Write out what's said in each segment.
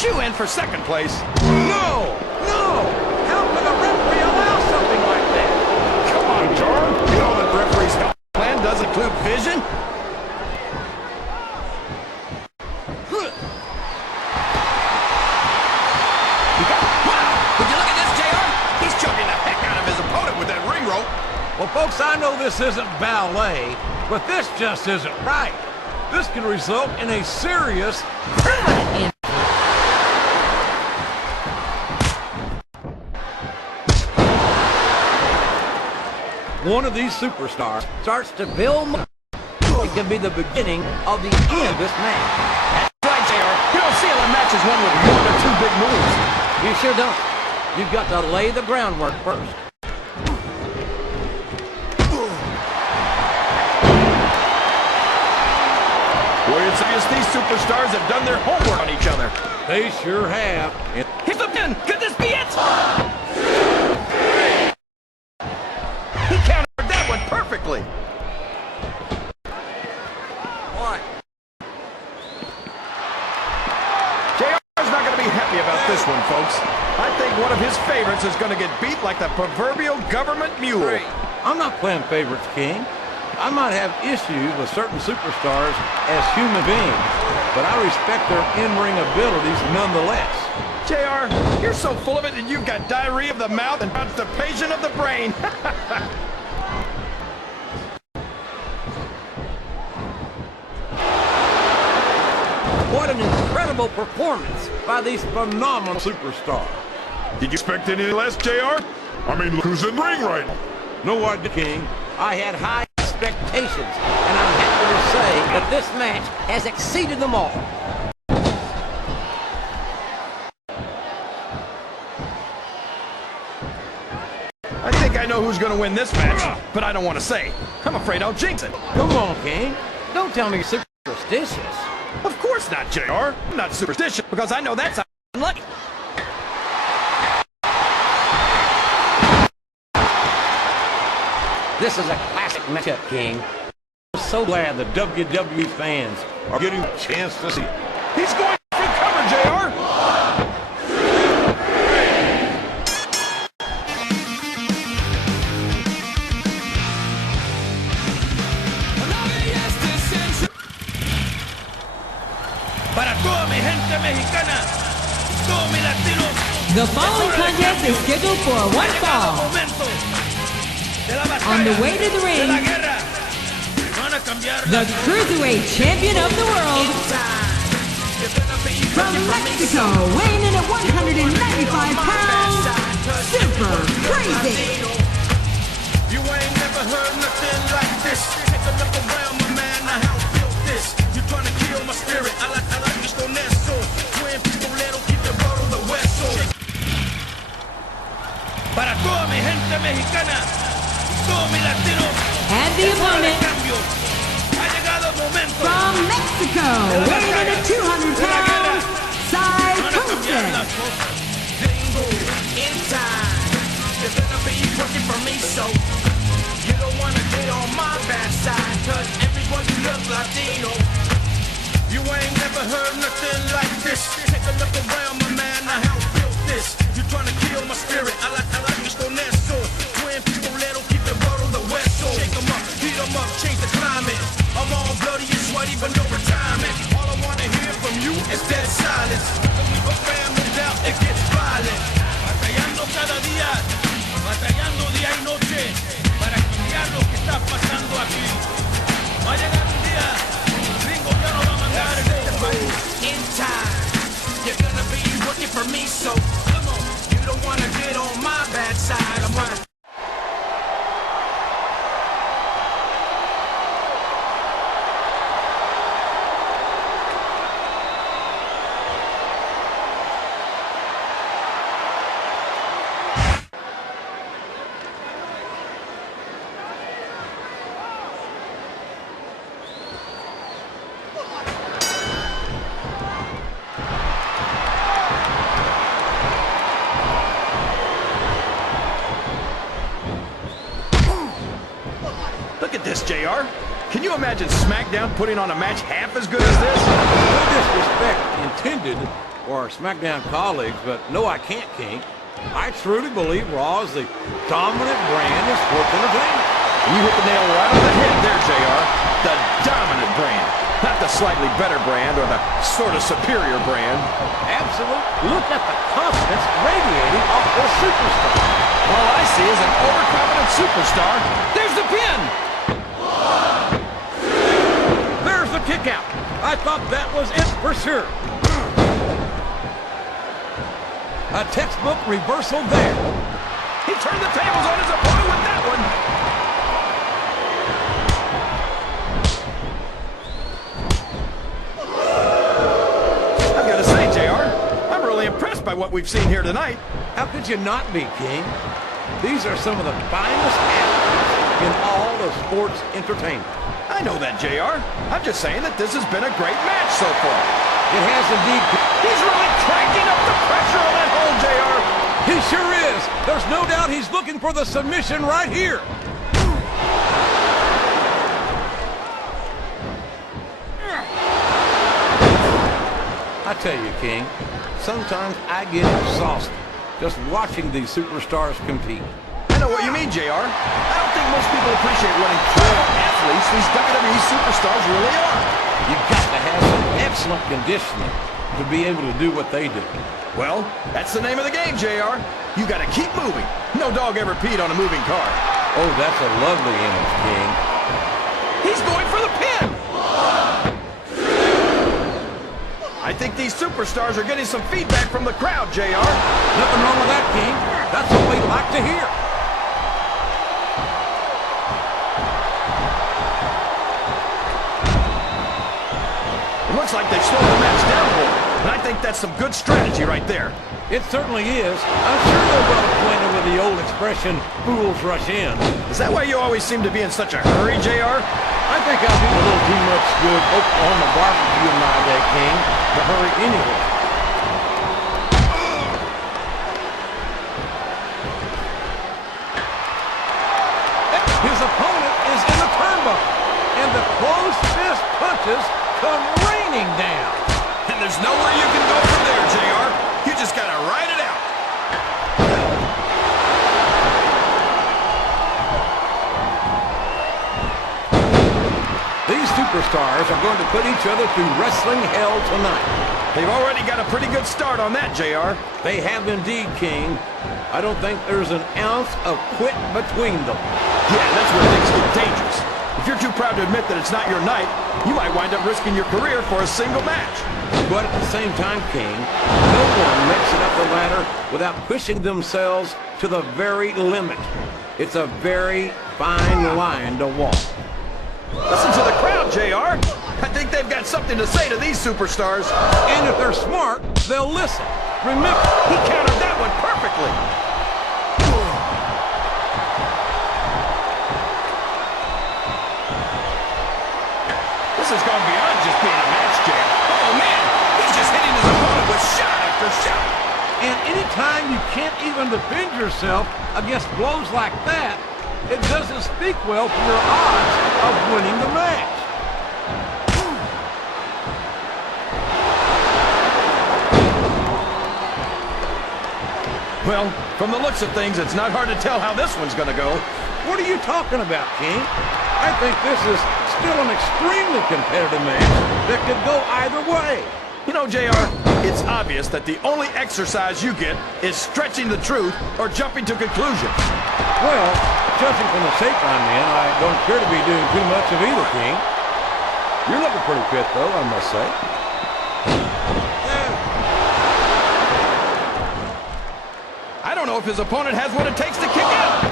shoo-in for second place. No! No! How can a referee allow something like that? Come on, John. You know that referee's health plan does include vision? Well, folks, I know this isn't ballet, but this just isn't right. This can result in a serious permanent injury. One of these superstars starts to build more. It can be the beginning of the end of this match. That's right, JR. You don't see a lot of matches won with one or two big moves. You sure don't. You've got to lay the groundwork first. Boy, it's obvious these superstars have done their homework on each other. They sure have. Hit the pin! Could this be it? He countered that one perfectly. Why? JR's not going to be happy about this one, folks. I think one of his favorites is going to get beat like the proverbial government mule. Hey, I'm not playing favorites, King. I might have issues with certain superstars as human beings, but I respect their in-ring abilities nonetheless. JR, you're so full of it that you've got diarrhea of the mouth and constipation of the brain. What an incredible performance by these phenomenal superstars. Did you expect any less, JR? I mean, look who's in the ring right now. No, what, King? I had high expectations, and I'm happy to say that this match has exceeded them all. I think I know who's going to win this match, but I don't want to say. I'm afraid I'll jinx it. Come on, King. Don't tell me you're superstitious. Of course not, JR. I'm not superstitious because I know that's unlucky. This is a classic matchup, King. I'm so glad the WWE fans are getting a chance to see it. He's going for the cover, JR. Para toda mi gente mexicana, todos mis latinos. The following contest is scheduled for one fall. On the way to the ring, the Cruiserweight Champion of the World, from Mexico, weighing in at 195 pounds, Super Crazy. You ain't never heard nothing like this. Take a look around, my man, I help build this. You trying to kill my spirit, I like this con eso. Twin pistolero, keep the road on the hueso. Para toda mi gente mexicana, todos mis latinos. And the opponent, ha llegado el momento. from Mexico, weighing in at 200 pounds, Psicosis. In time, you're gonna be working for me, so you don't wanna get on my bad side, cause everyone you look Latino. You ain't never heard nothing like this. Take a look around, my man, I help build this. You tryna kill my spirit, I like this con eso. Twin pistolero, keep the road on the west. So shake 'em up, heat 'em up, change the climate. I'm all bloody and sweaty, but no retirement. All I wanna hear from you is dead silence. When we go family down, it gets violent. Batallando cada día, batallando día y noche, para cambiar lo que está pasando aquí. Va a llegar un día, Ringo ya no va a mandar en este país. In time, you're gonna be working for me, so come on. You don't wanna get on my bad side. I'm gonna Look at this, JR. Can you imagine SmackDown putting on a match half as good as this? No disrespect intended, or our SmackDown colleagues, but no, I can't, King. I truly believe Raw is the dominant brand of sports entertainment. You hit the nail right on the head there, JR. The dominant brand. Not the slightly better brand or the sort of superior brand. Absolute. Look at the confidence radiating off this superstar. All I see is an overconfident superstar. There's the pin. There's the kick out. I thought that was it for sure. A textbook reversal there. He turned the tables on his opponent with that one. I've got to say, JR, I'm really impressed by what we've seen here tonight. How could you not be, King? These are some of the finest athletes in all of sports entertainment. I know that, JR. I'm just saying that this has been a great match so far. It has indeed. He's really cranking up the pressure on that hole, JR. He sure is. There's no doubt he's looking for the submission right here. I tell you, King, sometimes I get exhausted just watching these superstars compete. I know what you mean, JR. I don't think most people appreciate what incredible athletes these WWE superstars really are. You've got to have some excellent conditioning to be able to do what they do. Well, that's the name of the game, JR. You got to keep moving. No dog ever peed on a moving car. Oh, that's a lovely image, King. He's going for the pin. I think these superstars are getting some feedback from the crowd, JR. Nothing wrong with that, King. That's what we'd like to hear. It looks like they've slowed the match down a little, and I think that's some good strategy right there. It certainly is. I'm sure they're well acquainted with the old expression, fools rush in. Is that why you always seem to be in such a hurry, JR? I think I'll do a little too much good Oklahoma barbecue in my day, King, to hurry anyway. His opponent is in the turnbuckle, and the closed fist punches come raining down. And there's nowhere you can go from there, JR. You just gotta ride it out. These superstars are going to put each other through wrestling hell tonight. They've already got a pretty good start on that, JR. They have indeed, King. I don't think there's an ounce of quit between them. Yeah, that's where things get dangerous. If you're too proud to admit that it's not your night, you might wind up risking your career for a single match. But at the same time, King, no one makes it up the ladder without pushing themselves to the very limit. It's a very fine line to walk. Listen to the crowd, JR. I think they've got something to say to these superstars. And if they're smart, they'll listen. Remember, He countered that one perfectly. This has gone beyond just being a match, JR. Oh, man. He's just hitting his opponent with shot after shot. and anytime you can't even defend yourself against blows like that, it doesn't speak well for your odds of winning the match. Well, from the looks of things, it's not hard to tell how this one's going to go. What are you talking about, King? I think this is still an extremely competitive match that could go either way. You know, JR, it's obvious that the only exercise you get is stretching the truth or jumping to conclusions. Well, judging from the shape I'm in, I don't appear to be doing too much of either, King. You're looking pretty fit, though, I must say. I don't know if his opponent has what it takes to kick out.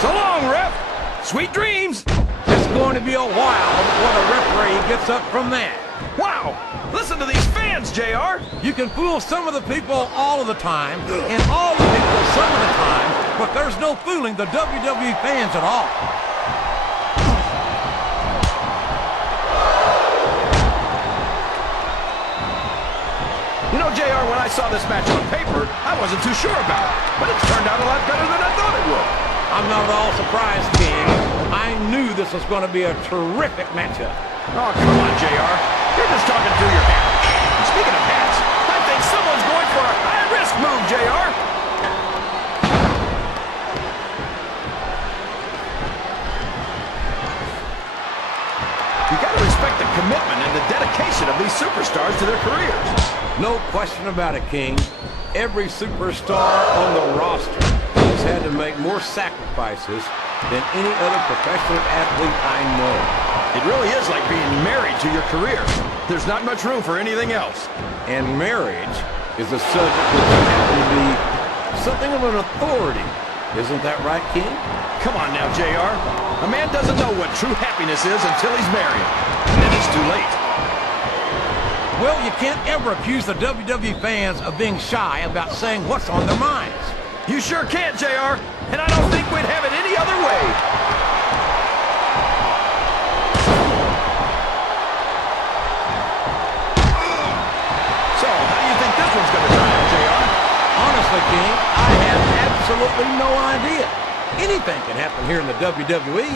So long, ref. Sweet dreams. It's going to be a while before the referee gets up from that. Wow. Listen to these fans, JR. You can fool some of the people all of the time, and all the people some of the time, but there's no fooling the WWE fans at all. You know, JR, when I saw this match on paper, I wasn't too sure about it. But it's turned out a lot better than I thought it would. I'm not at all surprised, King. I knew this was going to be a terrific matchup. Oh, come on, JR. You're just talking through your hat. And speaking of hats, I think someone's going for a high-risk move, JR. You got to respect the commitment and the dedication of these superstars to their careers. No question about it, King. Every superstar on the roster has had to make more sacrifices than any other professional athlete I know. It really is like being married to your career. There's not much room for anything else. And marriage is a subject that can happen to be something of an authority. Isn't that right, King? Come on now, JR. A man doesn't know what true happiness is until he's married. And then it's too late. Well, you can't ever accuse the WWE fans of being shy about saying what's on their minds. You sure can, JR. And I don't think we'd have it any other way. So, how do you think this one's going to turn out, JR? Honestly, King, I have absolutely no idea. Anything can happen here in the WWE.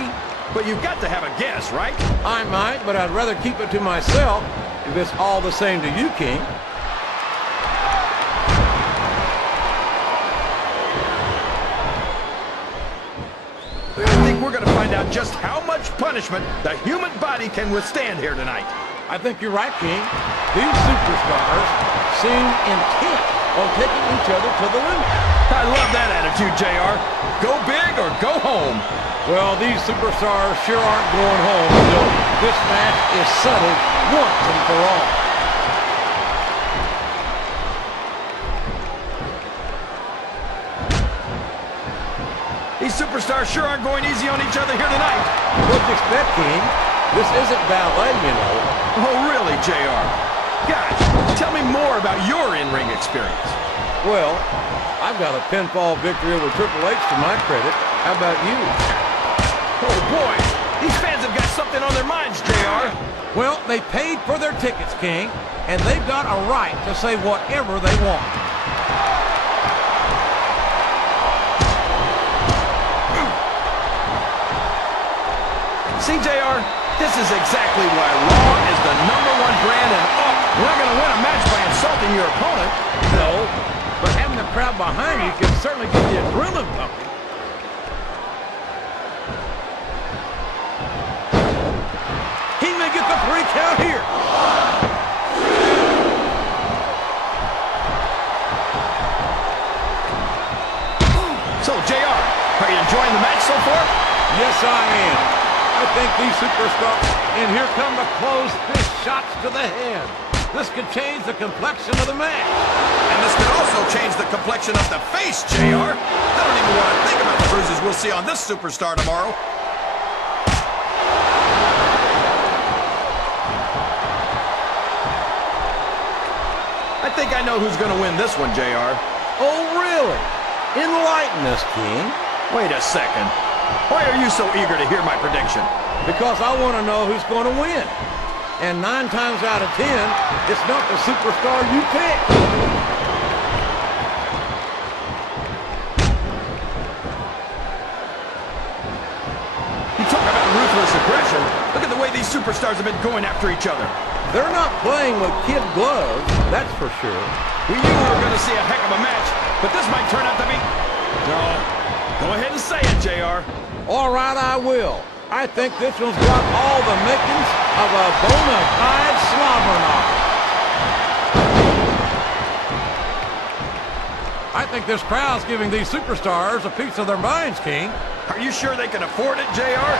But you've got to have a guess, right? I might, but I'd rather keep it to myself if it's all the same to you, King. I think we're going to find out just how much punishment the human body can withstand here tonight. I think you're right, King. These superstars seem intent on taking each other to the limit. I love that attitude, JR. Go big or go home. Well, these superstars sure aren't going home until this match is settled once and for all. These superstars sure aren't going easy on each other here tonight. What do you expect, King? This isn't ballet, you know. Oh, really, JR? Gosh, tell me more about your in-ring experience. Well, I've got a pinfall victory over Triple H to my credit. How about you? Oh, boy. These fans have got something on their minds, JR. Well, they paid for their tickets, King, and they've got a right to say whatever they want. See, JR, this is exactly why Raw is the #1 brand, and you're not going to win a match by insulting your opponent. No, but having the crowd behind you can certainly get the adrenaline pumping. He may get the 3 count here. So, JR, are you enjoying the match so far? Yes, I am. I think these superstars, and here come the closed fist shots to the head. This could change the complexion of the match. And this could also change the complexion of the face, JR. I don't even want to think about the bruises we'll see on this superstar tomorrow. I think I know who's going to win this one, JR. Oh, really? Enlighten us, King. Wait a second. Why are you so eager to hear my prediction? Because I want to know who's going to win. And 9 times out of 10, it's not the superstar you pick. You talk about ruthless aggression. Look at the way these superstars have been going after each other. They're not playing with kid gloves, that's for sure. We knew we were going to see a heck of a match, but this might turn out to be... No. Go ahead and say it, JR. All right, I will. I think this one's got all the makings of a bona fide slobber knocker. I think this crowd's giving these superstars a piece of their minds, King. Are you sure they can afford it, JR?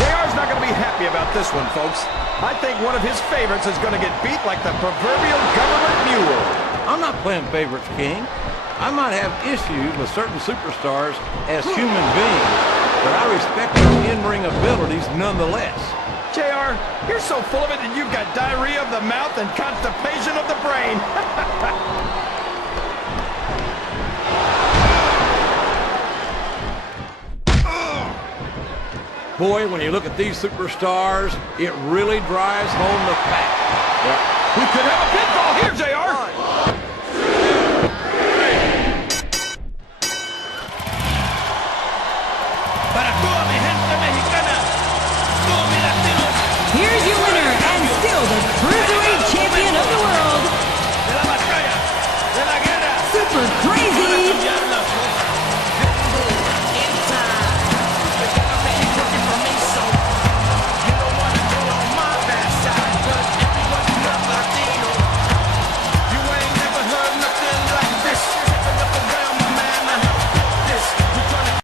JR's not going to be happy about this one, folks. I think one of his favorites is going to get beat like the proverbial government mule. I'm not playing favorites, King. I might have issues with certain superstars as human beings, but I respect their in-ring abilities nonetheless. JR, you're so full of it that you've got diarrhea of the mouth and constipation of the brain. Boy, when you look at these superstars, it really drives home the fact. We could have a pinfall here, JR.